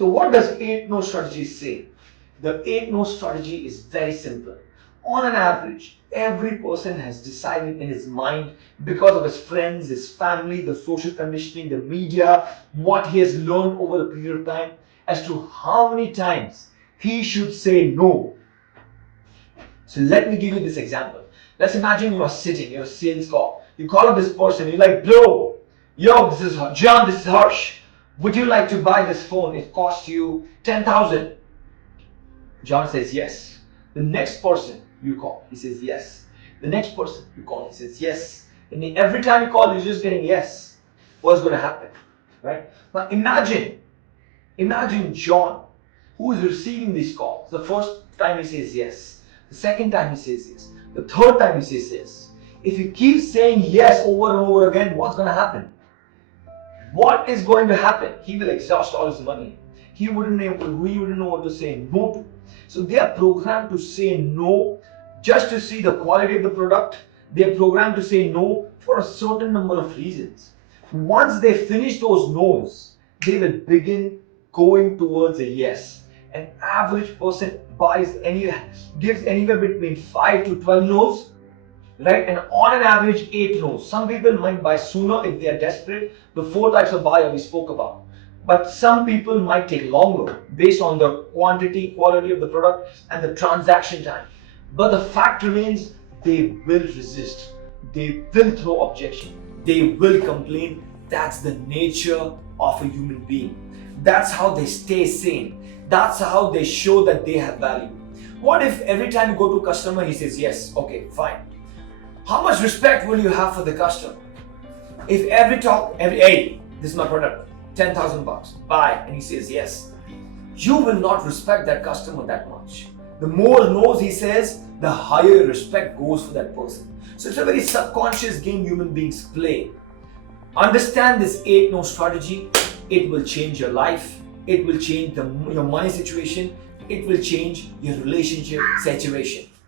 So what does 8 no strategy say? The 8 no strategy is very simple. On an average, every person has decided in his mind, because of his friends, his family, the social conditioning, the media, what he has learned over a period of time, as to how many times he should say no. So let me give you this example. Let's imagine you are sitting, you're a sales call. You call up this person, you're like, bro, yo, this is John, this is Harsh. Would you like to buy this phone? It costs you 10,000. John says yes. The next person you call, he says yes. The next person you call, he says yes. And every time you call, you're just getting yes. What's going to happen? Right? Now imagine John, who is receiving these calls. The first time he says yes. The second time he says yes. The third time he says yes. If you keep saying yes over and over again, what's going to happen? What is going to happen? He will exhaust all his money. He wouldn't know what to say no to. So they are programmed to say no just to see the quality of the product. They are programmed to say no for a certain number of reasons. Once they finish those no's, they will begin going towards a yes. An average person gives anywhere between 5 to 12 no's, right? And on an average 8 no's. Some people might buy sooner if they are desperate. The 4 types of buyer we spoke about. But some people might take longer based on the quantity, quality of the product and the transaction time. But the fact remains, they will resist. They will throw objection. They will complain. That's the nature of a human being. That's how they stay sane. That's how they show that they have value. What if every time you go to a customer, he says yes, okay, fine. How much respect will you have for the customer? If hey, this is my product, 10,000 bucks, buy, and he says yes, you will not respect that customer that much. The more no's he says, the higher respect goes for that person. So it's a very subconscious game human beings play. Understand this 8 no strategy. It will change your life. It will change your money situation. It will change your relationship situation.